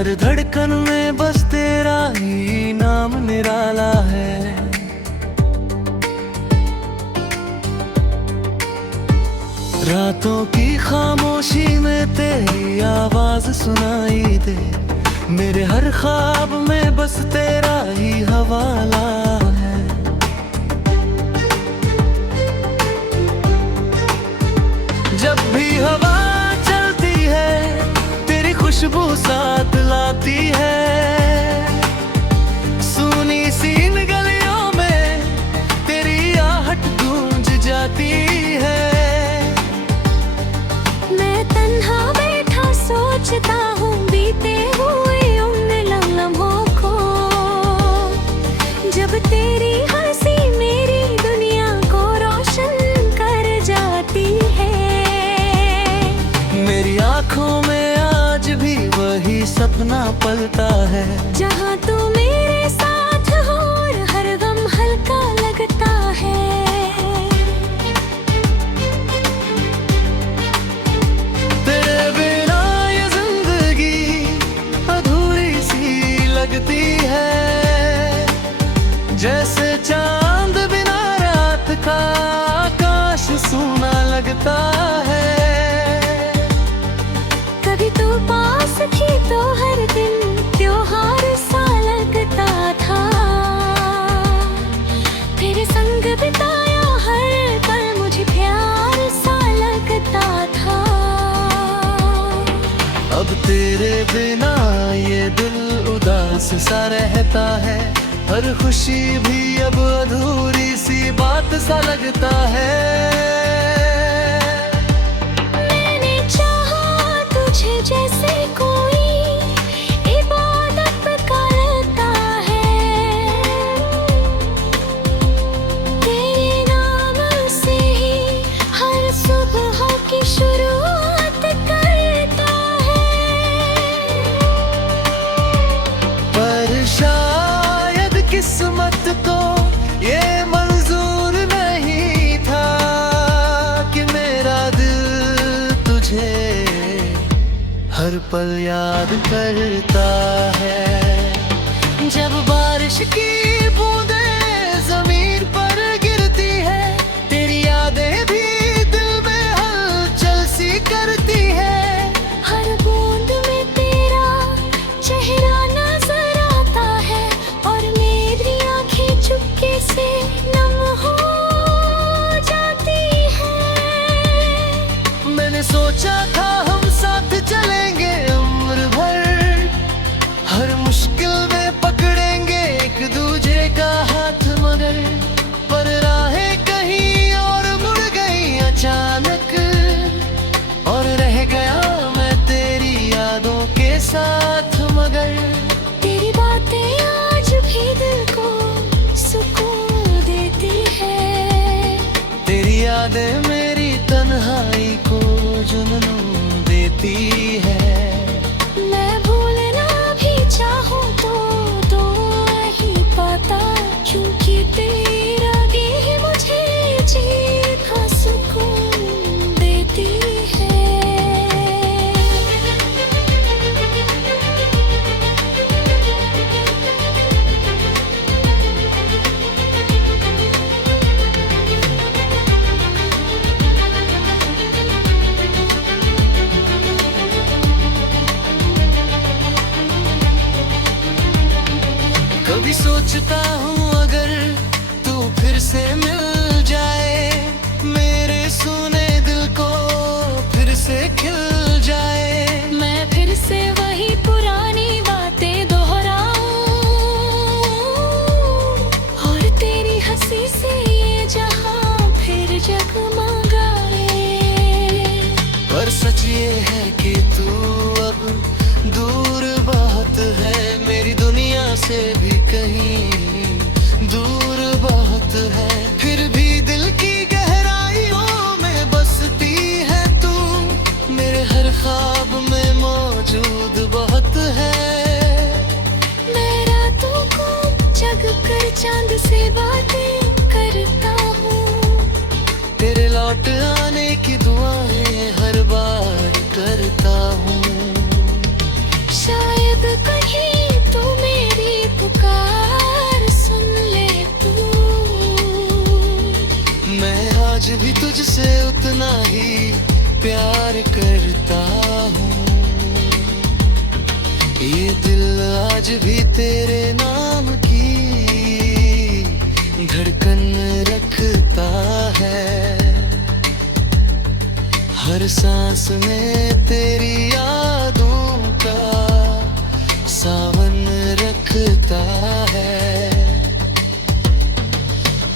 हर धड़कन में बस तेरा ही नाम निराला है। रातों की खामोशी में तेरी आवाज सुनाई दे, मेरे हर ख्वाब में बस तेरा ही हवाला है। जब भी हवा चलती है तेरी खुशबू साथ लाती है, सुनी सी इन गलियों में तेरी आहट गूंज जाती है। मैं तन्हा बैठा सोचता हूँ बीते हुए उन लम्हों को, जब तेरी हंसी मेरी दुनिया को रोशन कर जाती है। मेरी आँखों में आज भी वही सपना पलता है, जहाँ तू मेरे साथ हो और हर गम हल्का लगता है। तेरे बिना ये जिंदगी अधूरी सी लगती है, जैसे चांद बिना रात का आकाश सूना लगता है। कभी तू पास थी तो हर दिन त्योहार सा लगता था, तेरे संग बिताया हर पल मुझे प्यार सा लगता था। अब तेरे बिना ये दिल उदास सा रहता है, हर खुशी भी अब अधूरी सी बात सा लगता है। मैंने चाहा तुझे जैसे कोई इबादत का लगता है, तेरे नाम से ही हर सुबह की शुरुआत करता है। पर शायद किस्मत को ये मंजूर नहीं था कि मेरा दिल तुझे हर पल याद करता है। जब बारिश की बूंदें जमीन पर गिरती है, तेरी यादें भी दिल में हलचल सी करती है। हर बूंद में तेरा चेहरा नजर आता है और मेरी आंखें चुपके से नम हो जाती है। मैंने सोचा था हम साथ चलेंगे उम्र भर, हर मुश्किल में पकड़ेंगे एक दूजे का हाथ, मगर पर राहें कहीं और मुड़ गई अचानक, और रह गया मैं तेरी यादों के साथ। मगर तेरी बातें आज भी दिल को सुकून देती है, तेरी यादें मेरी तन्हाई को जुनून देती है। मैं भूलना भी चाहूँ तो ही पाता, क्योंकि तेरा गे मुझे जी का सुकून देती है। कभी सोचता हूँ अगर तू फिर से मिल जाए, मेरे सुने दिल को फिर से खिल जाए। मैं फिर से वही पुरानी बातें दोहराऊं और तेरी हंसी से ये जहां फिर जगमगाए। पर सच ये है कि तू अब दूर बहुत है, मेरी दुनिया से भी कहीं दूर बहुत है। फिर भी दिल की गहराइयों में बसती है तू, मेरे हर ख्वाब में मौजूद बहुत है। मैं रातों को जग कर चांद से बातें करता हूँ, तेरे लौट आने की दुआएं हर बार करता हूँ। शायद आज भी तुझसे उतना ही प्यार करता हूँ। ये दिल आज भी तेरे नाम की धड़कन रखता है। हर सांस में तेरी यादों का सावन रखता है।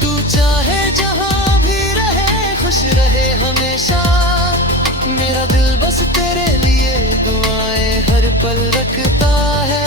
तू चाहे जहां भी रहे, खुश रहे हमेशा। मेरा दिल बस तेरे लिए दुआएं हर पल रखता है।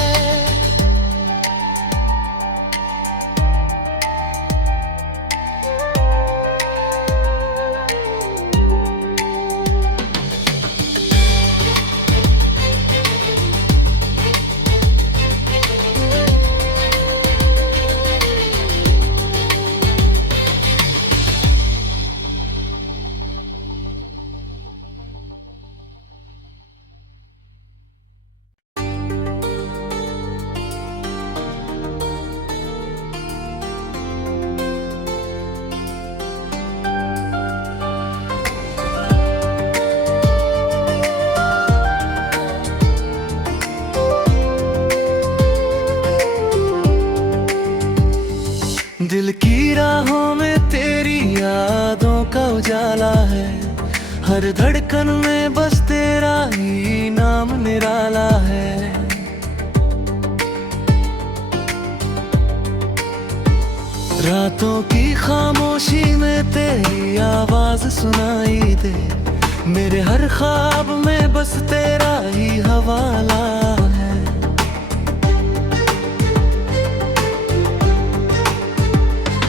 दिल की राहों में तेरी यादों का उजाला है। हर धड़कन में बस तेरा ही नाम निराला है। रातों की खामोशी में तेरी आवाज सुनाई दे। मेरे हर ख्वाब में बस तेरा ही हवाला है।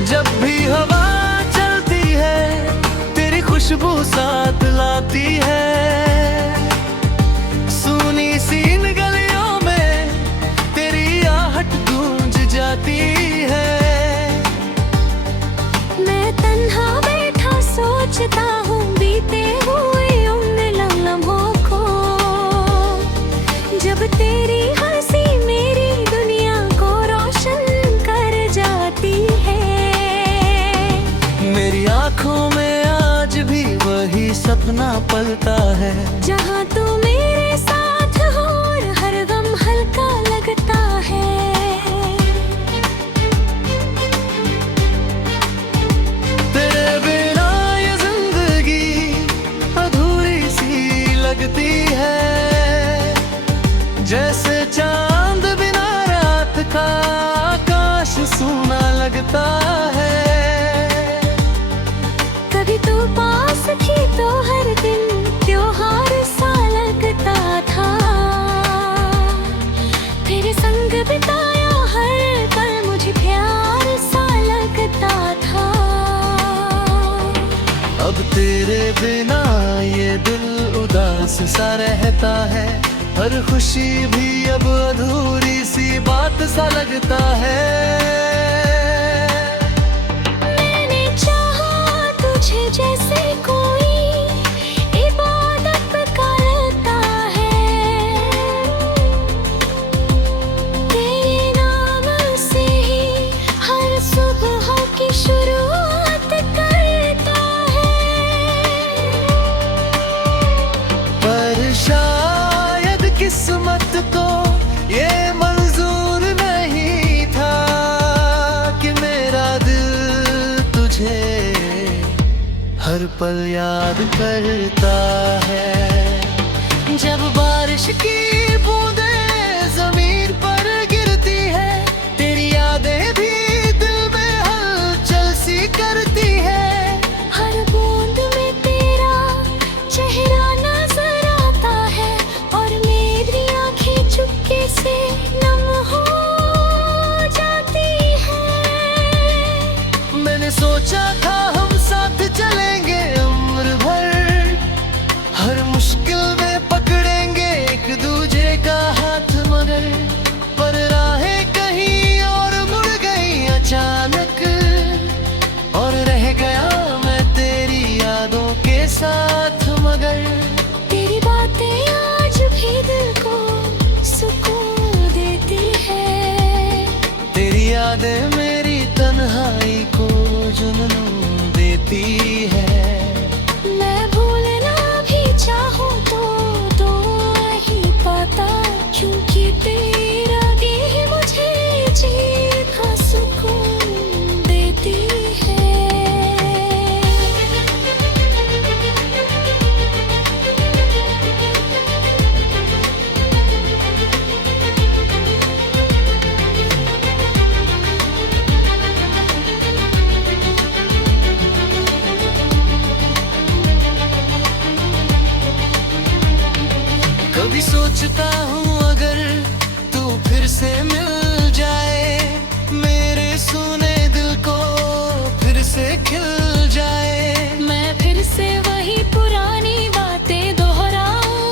जब भी हवा चलती है तेरी खुशबू साथ लाती है। सुनी सी इन गलियों में तेरी आहट गूंज जाती है। मैं तन्हा बैठा सोचता हूँ बीते हुए उन लम्हों को। जब तेरी हंसी मेरी दुनिया को रोशन कर जाती है। मेरी आँखों में आज भी वही सपना पलता है। जहाँ तू मेरे साथ हो और हर गम हल्का लगता है। तेरे बिना ये जिंदगी अधूरी सी लगती है। जैसे चांद बिना रात का आकाश सूना लगता है। कभी तू पास थी तो हर दिन त्योहार सा लगता था। तेरे संग बिताया हर पल मुझे प्यार सा लगता था। अब तेरे बिना ये दिल उदास सा रहता है। हर खुशी भी अब अधूरी सी बात सा लगता है। मैंने चाहा तुझे जैसे कोई इबादत का लगता है। तेरे नाम से ही हर सुबह की शुरुआत करता है। पर शायद किस्मत को ये मंजूर नहीं था कि मेरा दिल तुझे हर पल याद करता है। जब बारिश की बूंदें जमीन पर गिरती है, तेरी यादें भी दिल में हलचल सी करती है। हर बूंद में तेरा चेहरा नजर आता है और मेरी आंखें चुपके से नम हो जाती है। मैंने सोचा था हम साथ चलेंगे उम्र भर। हर मुश्किल में पकड़ेंगे एक दूजे का हाथ, मगर पर राहें कहीं और मुड़ गई अचानक। और रह गया मैं तेरी यादों के साथ, मगर तेरी बातें आज भी दिल को सुकून देती है। तेरी यादें मेरी तन्हाई को जुनून देती है। सोचता हूँ अगर तू फिर से मिल जाए, मेरे सुने दिल को फिर से खिल जाए। मैं फिर से वही पुरानी बातें दोहराऊं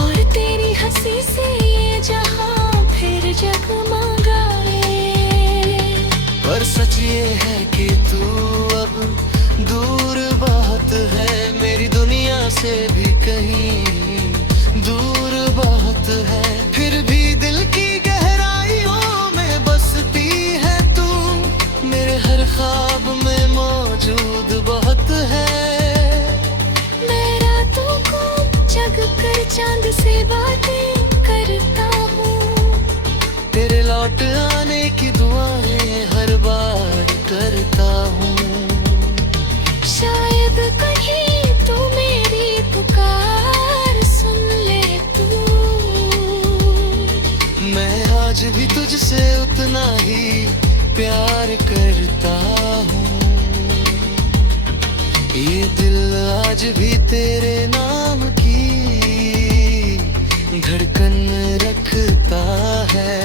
और तेरी हंसी से ये जहां फिर जगमगाए। पर सच ये है कि तू अब दूर बहुत है, मेरी दुनिया से भी कहीं दूर बहुत है। फिर भी दिल की गहराइयों में बसती है तू, मेरे हर ख्वाब में मौजूद बहुत है। मैं रातों को जग कर चांद से बातें करता हूँ, तेरे लौट आने की दुआएं हर बार करता हूँ। शायद कहीं तू मेरी पुकार सुन ले तू। मैं आज भी तुझसे उतना ही प्यार करता हूँ, ये दिल आज भी तेरे नाम की धड़कन रखता है।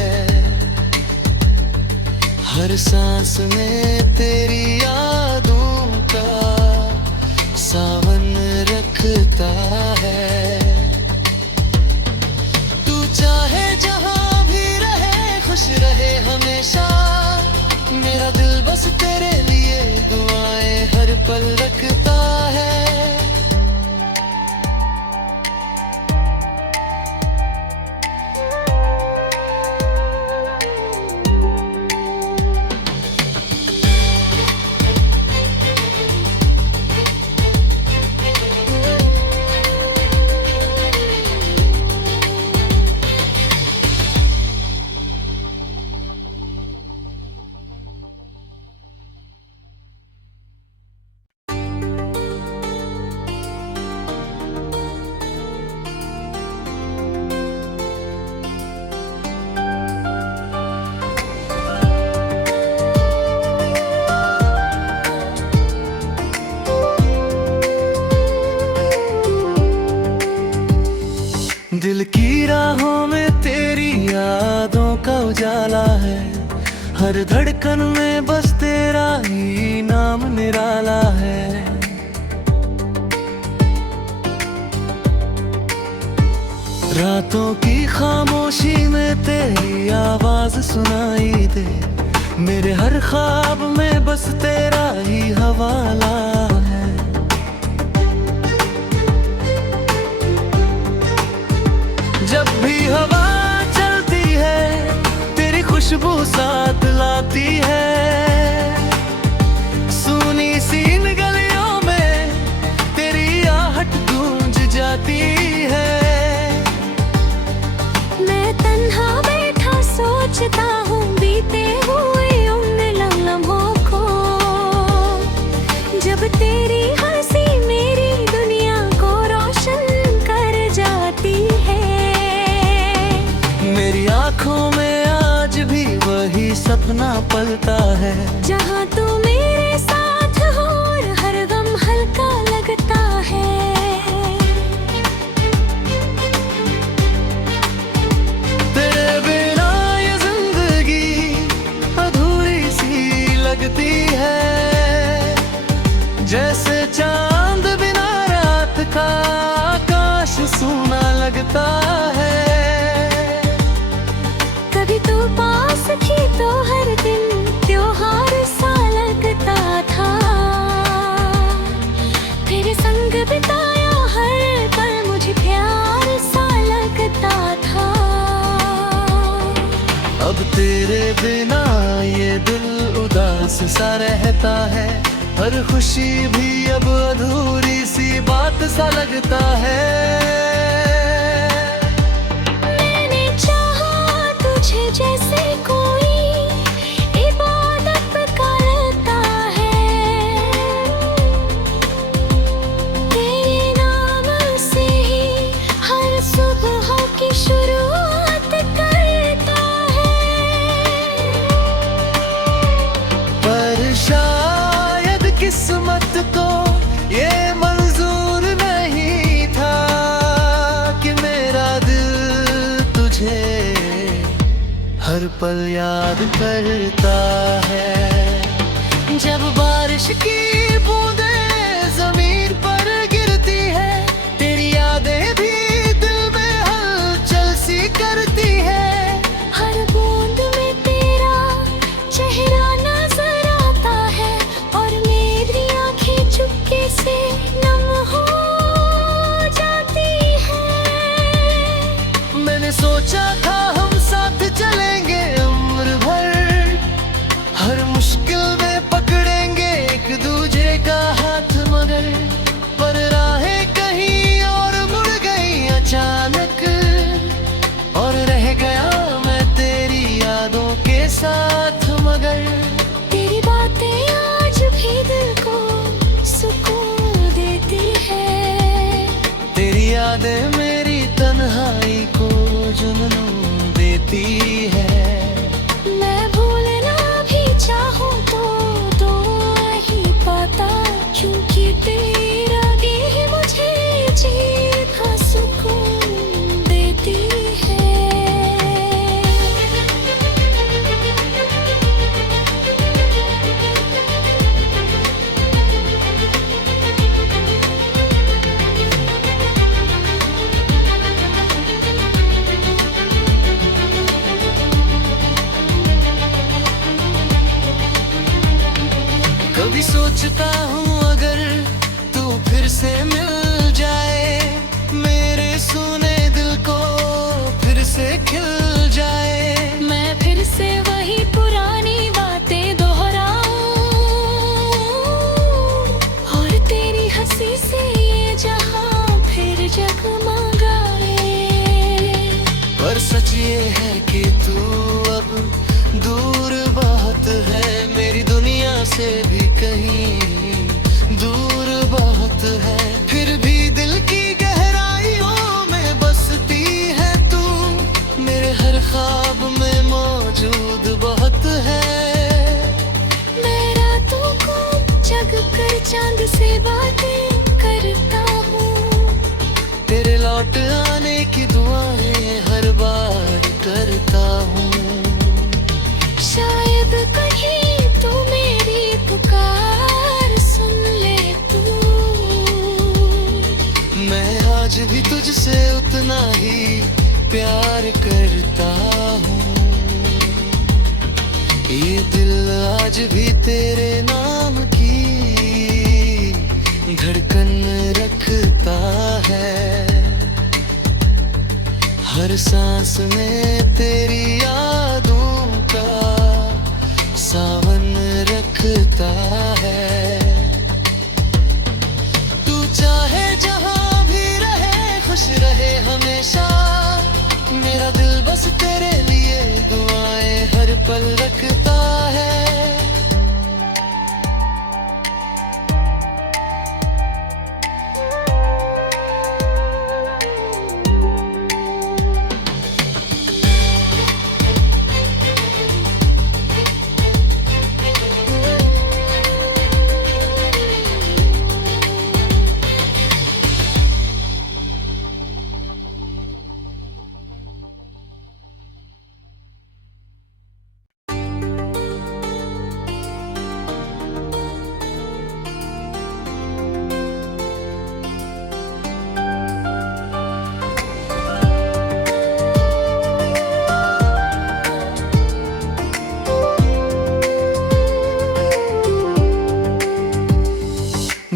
हर सांस में तेरी यादों का सावन रखता है। तू चाहे जहां भी रहे, खुश रहे हमेशा, मेरा दिल बस तेरे लिए दुआएं हर पल रखता है। दिल की राहों में तेरी यादों का उजाला है, हर धड़कन में बस तेरा ही नाम निराला है। रातों की खामोशी में तेरी आवाज सुनाई दे, मेरे हर ख्वाब में बस तेरा ही हवाला है। जब भी हवा चलती है तेरी खुशबू साथ लाती है, सुनी सी इन गलियों में तेरी आहट गूंज जाती है। मैं तन्हा बैठा सोचता हूँ बीते हुए उन लम्हों को, जब तेरी हंसी मेरी दुनिया को रोशन कर जाती है। मेरी आँखों में आज भी वही सपना पलता है, जहाँ तू मेरे साथ हो और हर गम हल्का लगता है। तेरे बिना ये जिंदगी अधूरी सी लगती है, जैसे चांद बिना रात का आकाश सूना लगता है। कभी तू पास थी तो हर दिन त्योहार सा लगता था, तेरे संग बिताया हर पल मुझे प्यार सा लगता था। अब तेरे बिना ये दिल उदास सा रहता है, हर खुशी भी अब अधूरी सी बात सा लगता है। मैंने चाहा तुझे जैसे कोई इबादत करता है, तेरे नाम से ही हर सुबह की शुरुआत करता है। पर शायद किस्मत को ये मंजूर नहीं था पल याद करता है। जब बारिश की बूंदें जमीन पर गिरती है, तेरी यादें भी दिल में हलचल सी करती है। हर बूंद में तेरा चेहरा नजर आता है और मेरी आंखें चुपके से नम हो जाती है। मैंने सोचा था हम साथ चलेंगे उम्र भर, हर मुश्किल में पकड़ेंगे एक दूजे का हाथ, मगर पर राहें कहीं और मुड़ गई अचानक, और रह गया मैं तेरी यादों के साथ। मगर तेरी बातें आज भी दिल को सुकून देती है। तेरी यादें मेरी तन्हाई को जुनून देती है। मैं भूलना भी चाहूँ तो आ ही पाता, क्योंकि तेरा गे मुझे जीत का सुकून देती है। कभी सोचता हूँ अगर तू फिर से मिल जाए, मेरे सुने दिल को फिर से खिल जाए। मैं फिर से वही पुरानी बातें दोहराऊं और तेरी हंसी से ये जहां फिर जगमगाए। पर सच ये है कि तू अब दूर बहुत है, मेरी दुनिया से भी कहीं दूर बहुत है। फिर भी दिल की गहराइयों में बसती है तू, मेरे हर ख्वाब में मौजूद बहुत है। मैं रातों को जग कर चांद से बातें करता हूँ, तेरे लौट आने की दुआएं हर बार करता हूँ। शायद कहीं तू मेरी पुकार सुन ले तू। मैं आज भी तुझसे उतना ही प्यार करता हूँ। ये दिल आज भी तेरे नाम की धड़कन रखता है। हर सांस में तेरी यादों का सावन रखता है। तू चाहे जहां भी रहे, खुश रहे हमेशा, मेरा दिल बस तेरे लिए दुआएं हर पल रखता है।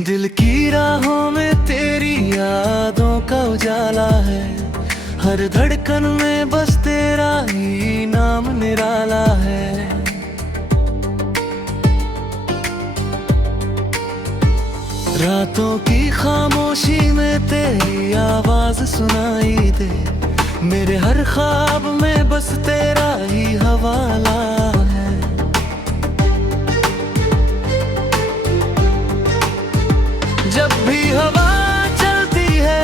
दिल की राहों में तेरी यादों का उजाला है, हर धड़कन में बस तेरा ही नाम निराला है। रातों की खामोशी में तेरी आवाज सुनाई दे, मेरे हर ख्वाब में बस तेरा ही हवाला है। जब भी हवा चलती है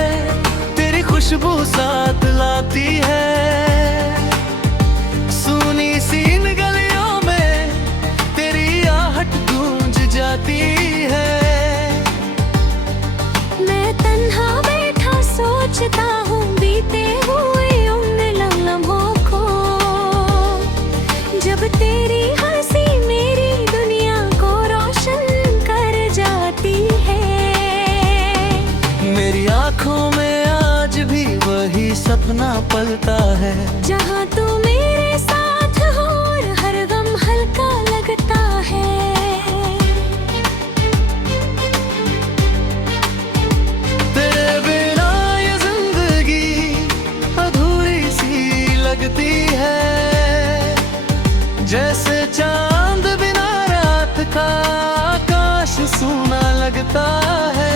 तेरी खुशबू साथ लाती है, सुनी सी इन गलियों में तेरी आहट गूंज जाती है। मैं तन्हा बैठा सोचता हूँ बीते हुए उन लम्हों को, तेरी हंसी मेरी दुनिया को रोशन कर जाती है। मेरी आंखों में आज भी वही सपना पलता है, जहाँ तू मेरे साथ हो और हर गम हल्का लगता है। तेरे बिना ये जिंदगी अधूरी सी लगती है, जैसे चांद बिना रात का आकाश सूना लगता है।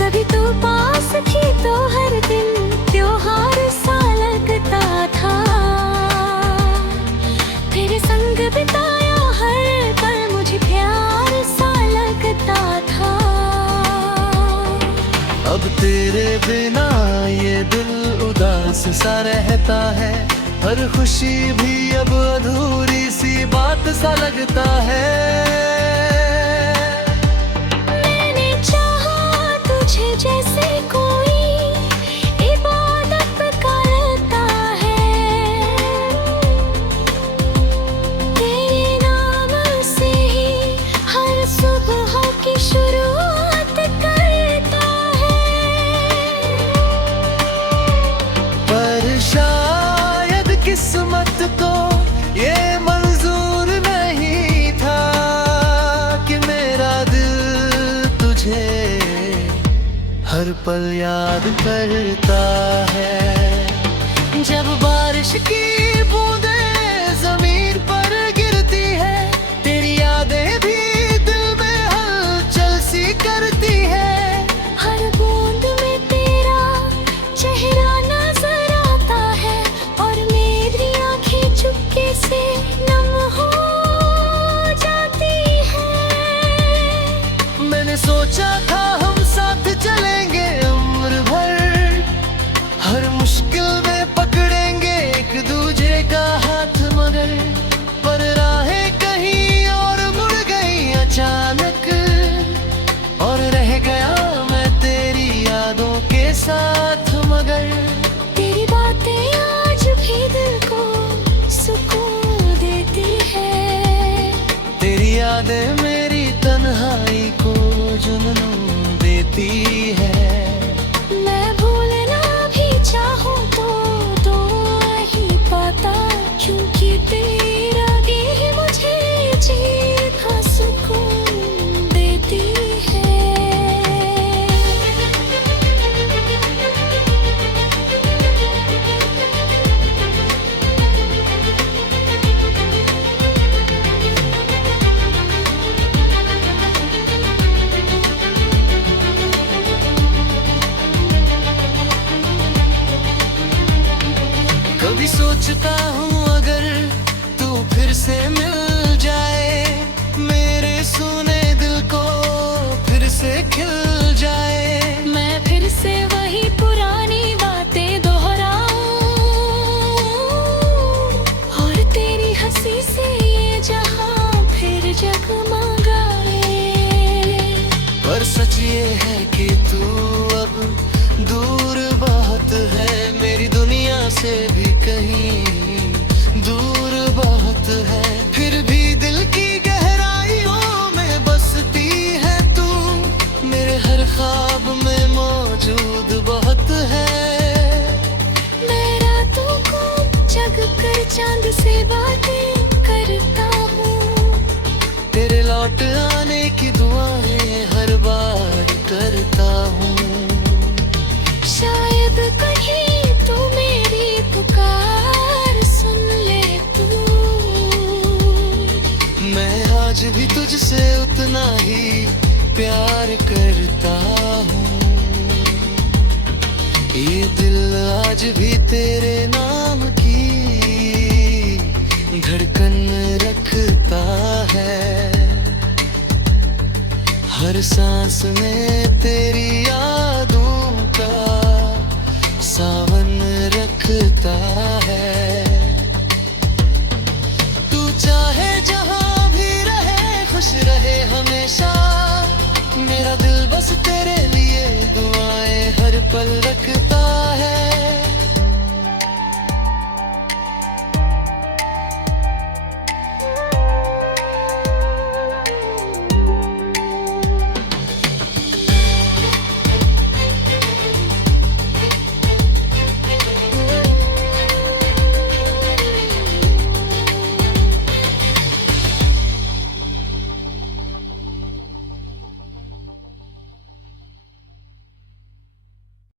कभी तू पास थी तो हर दिन त्योहार सा लगता था, तेरे संग बिताया हर पल मुझे प्यार सा लगता था। अब तेरे बिना ये दिल उदास सा रहता है, हर खुशी भी अब अधूरी सी बात सा लगता है। मैंने चाहा तुझे जैसे कोई इबादत का लगता है, तेरे नाम से ही हर सुबह की शुरुआत करता है। पर शायद किस्मत को ये मंजूर नहीं था कि मेरा दिल तुझे हर पल याद करता है। जब बारिश की बूंदें जमीन पर गिरती है, तेरी यादें भी दिल में हलचल सी करती है। हर बूंद में तेरा चेहरा नजर आता है और मेरी आंखें चुपके से नम हो जाती है। मैंने सोचा था हम साथ चलेंगे उम्र भर, हर मुश्किल में पकड़ेंगे एक दूजे का हाथ, मगर पर राहें कहीं और मुड़ गई अचानक, और रह गया मैं तेरी यादों के साथ। मगर तेरी बातें आज भी दिल को सुकून देती है, तेरी यादें मेरी तन्हाई को जुनून देती है। मैं भूलना भी चाहूँ तो आ ही पाता, क्योंकि तेरा गे मुझे जी का सुकून देती है। कभी सोचता हूँ अगर तू फिर से मिल जाए, मेरे सुने दिल को फिर से खिल जाए। मैं फिर से वही पुरानी बातें दोहराऊं और तेरी हंसी से ये जहां फिर जगमगाए। पर सच ये है कि तू अब दूर बहुत है, मेरी दुनिया से भी कहीं दूर बहुत है। फिर भी दिल की गहराइयों में बसती है तू, मेरे हर ख्वाब में मौजूद बहुत है। मैं रातों को जग कर चांद से बातें करता हूँ, तेरे लौट आने की दुआएं हर बार करता हूँ। शायद कहीं तू मेरी पुकार सुन ले तू। मैं आज भी तुझसे उतना ही प्यार करता हूँ, ये दिल आज भी तेरे नाम की धड़कन रखता है। हर सांस में तेरी यादों का सावन रखता है। तू चाहे जहां भी रहे, खुश रहे हमेशा, मेरा दिल बस तेरे लिए दुआएं हर पल